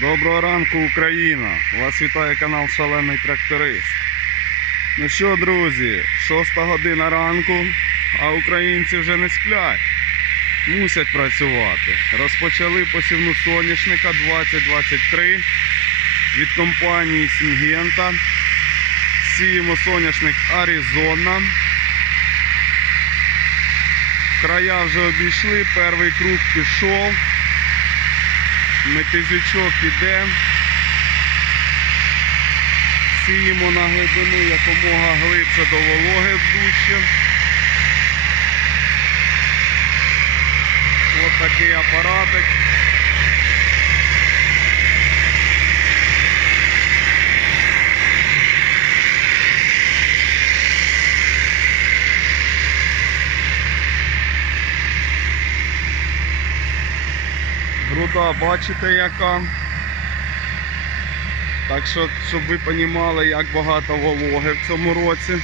Доброго ранку, Україна! Вас вітає канал Шалений Тракторист. Ну що, друзі, шоста година ранку, а українці вже не сплять. Мусять працювати. Розпочали посівну соняшника 2023 від компанії Сінгента. Сіємо соняшник Аризона. Края вже обійшли, перший круг пішов. Метизючок іде. Сіємо на глибину якомога глибше до вологи дужче. Ось такий апаратик. Груда бачите яка. Так що, щоб ви розуміли, як багато вологи в цьому році.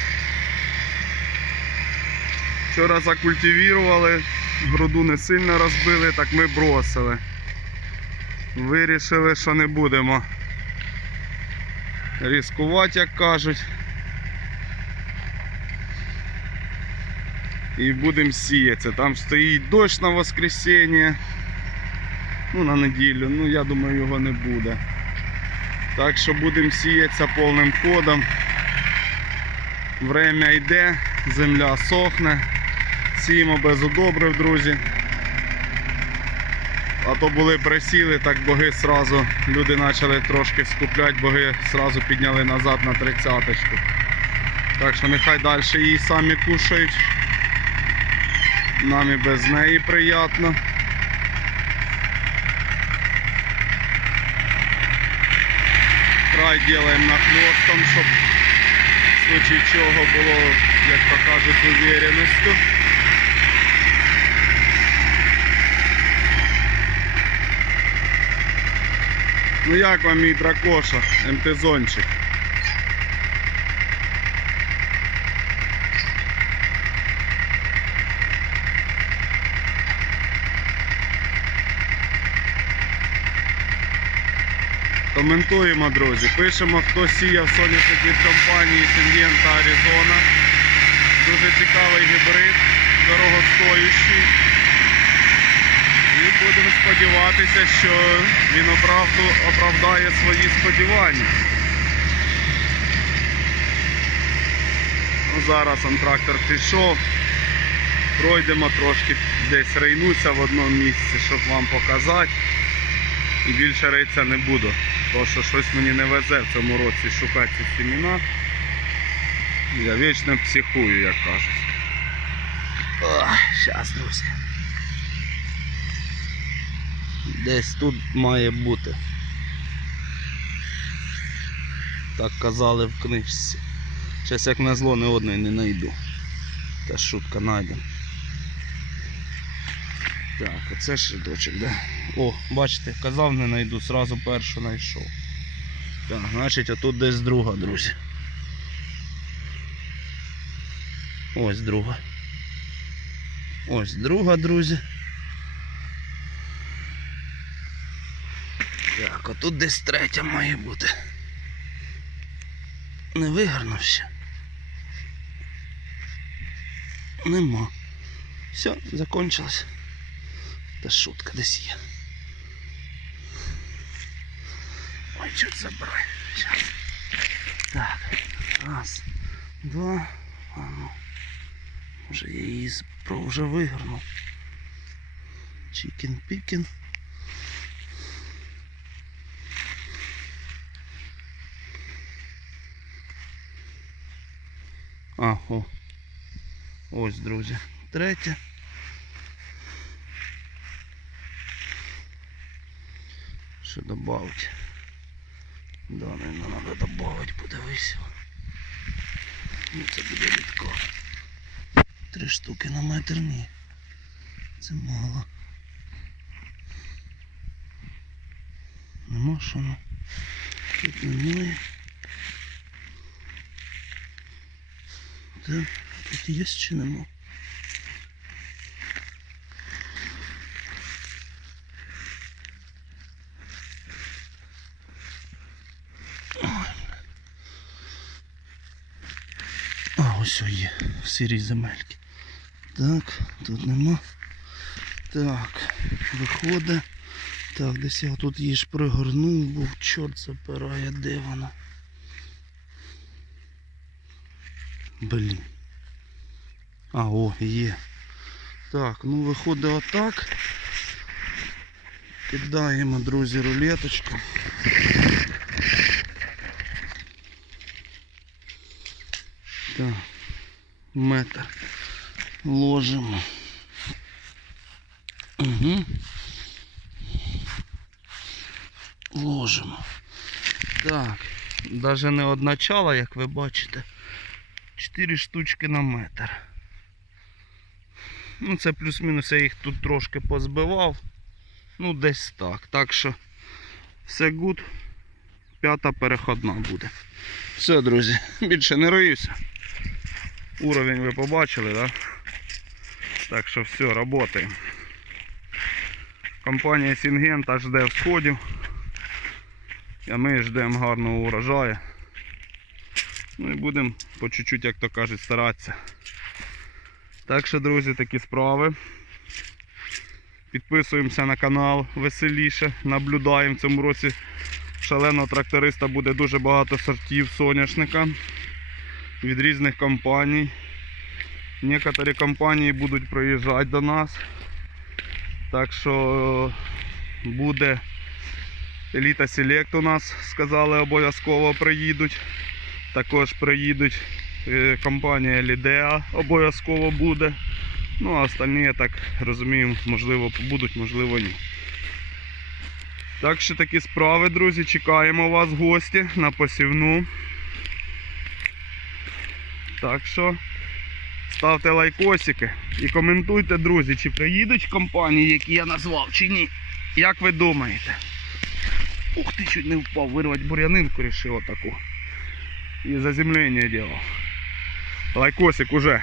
Вчора закультивірували, груду не сильно розбили, так ми бросили. Вирішили, що не будемо ризикувати, як кажуть. І будемо сіятися. Там стоїть дощ на воскресіння. Ну, на неділю, ну я думаю, його не буде. Так що будемо сіятися повним ходом. Время йде, земля сохне. Сіємо без удобрив, друзі. А то були присіли, так боги сразу, люди почали трошки скупляти, боги сразу підняли назад на тридцяточку. Так що нехай далі її самі кушають. Нам і без неї приємно. Край делаем нахлестом, чтобы в случае чего было, як покажут, уверенностью. Ну як вам мій дракоша, МТ-зончик? Коментуємо, друзі. Пишемо, хто сіяв соняшник від компанії Сингента Аризона. Дуже цікавий гібрид, дорогостоящий. І будемо сподіватися, що він оправду, оправдає свої сподівання. Ну, зараз он трактор пішов. Пройдемо трошки десь рейнуся в одному місці, щоб вам показати. І більше рейця не буду. Тому що щось мені не везе в цьому році шукати ці сімена. Я вічно психую, як кажуть. Зараз, друзі. Десь тут має бути. Так казали в книжці. Зараз як на зло не одної не знайду. Та шутка знайдемо. Так, оце шидочок, да? О, бачите, казав не знайду, сразу першу знайшов. Так, значить отут десь друга, друзі. Ось друга. Ось друга, друзі. Так, отут десь третя має бути. Не вигорнув ще. Нема. Все, закончилось. Та шутка десь є. Ой, чорт забирай. Сейчас. Так. Раз, два. А ну. Може я її спро- вже вигорнув. Чікен пікен. А, о. Ось, друзі. Третя. Добавить? Да, наверное, надо добавить, подивись. Ну це буде рідко. Три штуки на метр ні. Це мало. Нема що ну. Тут немає. Де? Тут є чи нема? Ось о є в сірій земельки. Так, тут нема. Так, виходить. Так, десь я тут її ж пригорнув, був чорт запирає, де вона. Блін. А, о, є. Так, ну виходить отак. Кидаємо, друзі, рулеточку. Так, метр ложимо. Угу. Ложимо. Так, навіть не одначала, як ви бачите. 4 штучки на метр. Ну, це плюс-мінус, я їх тут трошки позбивав. Ну, десь так. Так що все гуд. П'ята переходна буде. Все, друзі, більше не роюся. Уровень ви побачили? Да? Так що все, працюємо. Компанія Сінгента жде всходів. А ми ждемо гарного урожаю. Ну і будемо по чуть-чуть, як то кажуть, старатися. Так що, друзі, такі справи. Підписуємося на канал веселіше. Наблюдаємо в цьому році шаленого тракториста буде дуже багато сортів соняшника від різних компаній. Некоторі компанії будуть приїжджати до нас. Так що буде Еліта Селект у нас, сказали, обов'язково приїдуть. Також приїдуть е, компанія Лідеа обов'язково буде. Ну а остальні, я так розумію, можливо будуть, можливо ні. Так що такі справи, друзі, чекаємо вас в гості на посівну. Так що ставте лайкосики і коментуйте, друзі, чи приїдуть компанії, які я назвав, чи ні. Як ви думаєте? Ух ти, чуть не впав, вирвати бур'янинку рішив отаку. І заземлення делав. Лайкосик уже.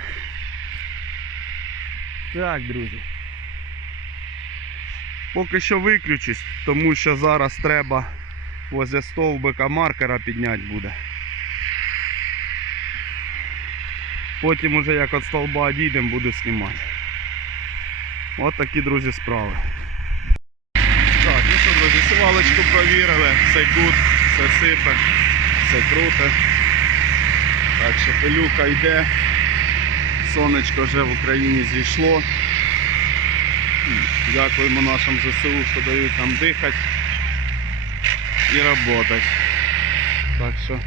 Так, друзі. Поки що виключусь, тому що зараз треба возле стовбика маркера підняти буде. Потім уже як від столба дійдемо, буду знімати. От такі, друзі, справи. Так, ну що, друзі, сівалочку провірили, все гуд, все сипе, все круто. Так що пилюка йде. Сонечко вже в Україні зійшло. Дякуємо нашим ЗСУ, що дають нам дихати і працювати. Так що,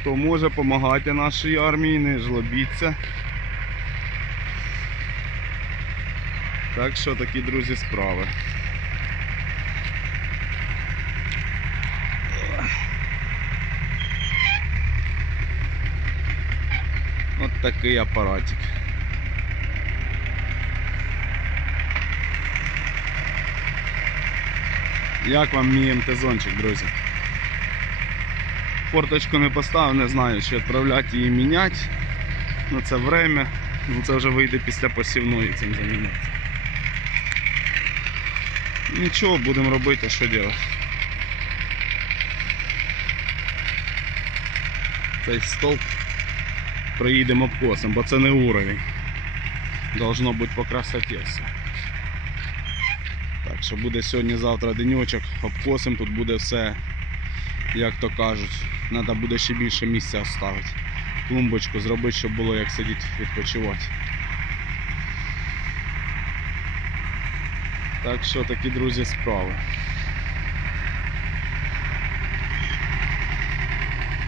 хто може, допомагати нашій армії, не жлобіться. Так що такі, друзі, справи. От такий апаратик. Як вам мій МТ-зончик, друзі? Форточку не поставив, не знаю, чи відправляти її міняти. Ну це время. Ну це вже вийде після посівної цим займатися. Нічого, будемо робити, що робити. Цей стовп проїдемо обкосом, бо це не уровень. Должно бути по красоті все. Так що буде сьогодні-завтра денечок, обкосим, тут буде все, як то кажуть. Треба буде ще більше місця оставити. Клумбочку зробити, щоб було як сидіти відпочивати. Так що такі, друзі, справи.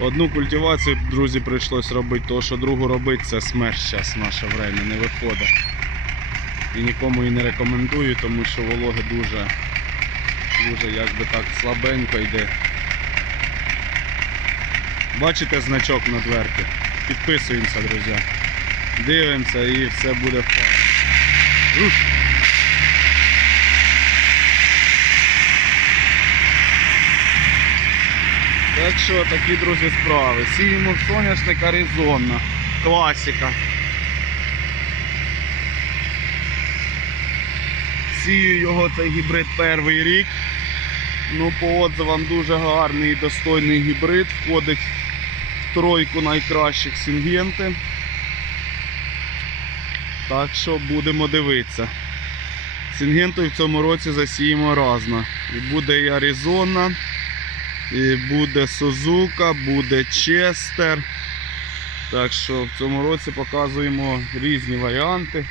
Одну культивацію, друзі, прийшлось робити, тому що другу робити це смерть зараз наше время, не виходить. І нікому її не рекомендую, тому що вологи дуже, дуже якби так слабенько йде. Бачите значок на дверці? Підписуємося, друзі. Дивимося і все буде файно. Так що такі, друзі, справи. Сіємо соняшник Аризона. Класика. Сію його цей гібрид перший рік. Ну, по отзивам дуже гарний і достойний гібрид. Входить тройку найкращих Сінгенти. Так що будемо дивитися. Сінгентою в цьому році засіємо разно. І буде і Аризона, і буде Сузука, буде Честер. Так що в цьому році показуємо різні варіанти.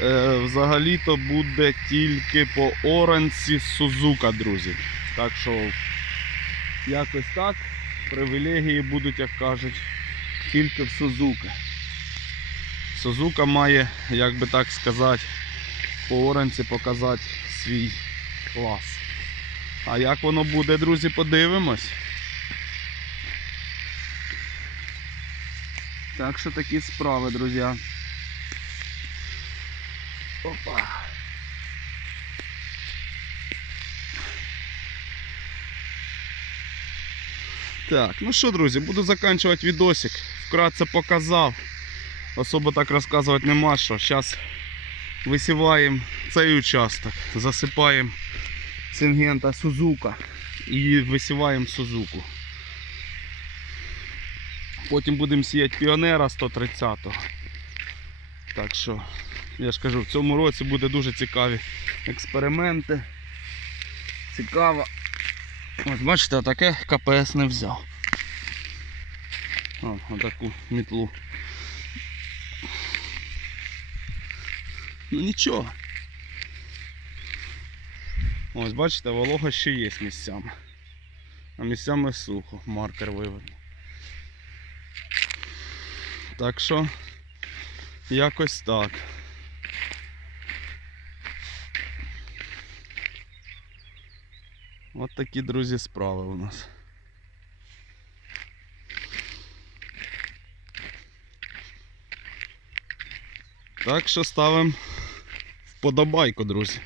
Е, взагалі-то буде тільки по Оранці Сузука, друзі. Так що якось так. Привілегії будуть, як кажуть, тільки в Сузука. Сузука має, як би так сказати, по Оранці показати свій клас. А як воно буде, друзі, подивимось. Так що такі справи, друзі. Опа. Так, ну що, друзі, буду закінчувати відосик. Вкратце показав. Особо так розказувати нема що. Зараз висіваємо цей участок, засипаємо Сингента Сузука і висіваємо Сузуку. Потім будемо сіяти піонера 130-го. Так що, я ж кажу, в цьому році буде дуже цікаві експерименти. Цікаво. Ось бачите, таке КПС не взяв. О, отаку мітлу. Ну нічого. Ось бачите, волога ще є місцями. А місцями сухо, маркер виведений. Так що якось так. От такі, друзі, справи у нас. Так що ставимо вподобайку, друзі.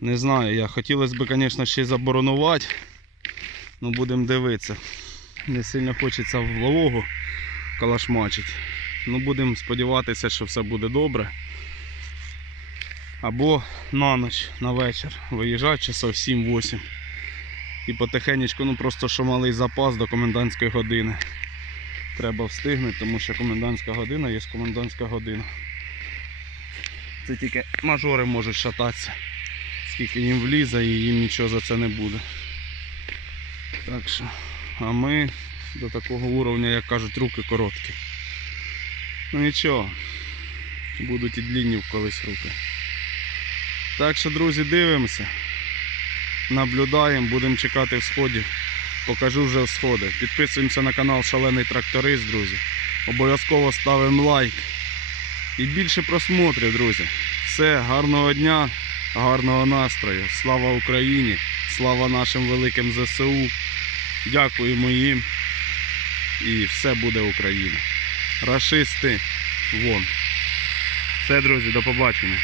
Не знаю, я хотілося б, звісно, ще й заборонувати. Ну будемо дивитися. Не сильно хочеться в вологу калашмачити. Ну будемо сподіватися, що все буде добре. Або на ніч, на вечір виїжджати часов 7-8. І потихенечку, ну просто що малий запас до комендантської години. Треба встигнути, тому що комендантська година є комендантська година. Це тільки мажори можуть шататися. Скільки їм влізе і їм нічого за це не буде. Так що, а ми до такого уровня, як кажуть, руки короткі. Ну нічого, будуть і длінні колись руки. Так що, друзі, дивимося. Наблюдаємо, будемо чекати всходів. Покажу вже сходи. Підписуємося на канал Шалений Тракторист, друзі. Обов'язково ставимо лайк. І більше просмотрів, друзі. Все, гарного дня, гарного настрою. Слава Україні! Слава нашим великим ЗСУ. Дякуємо їм. І все буде Україна. Рашисти вон. Все, друзі, до побачення.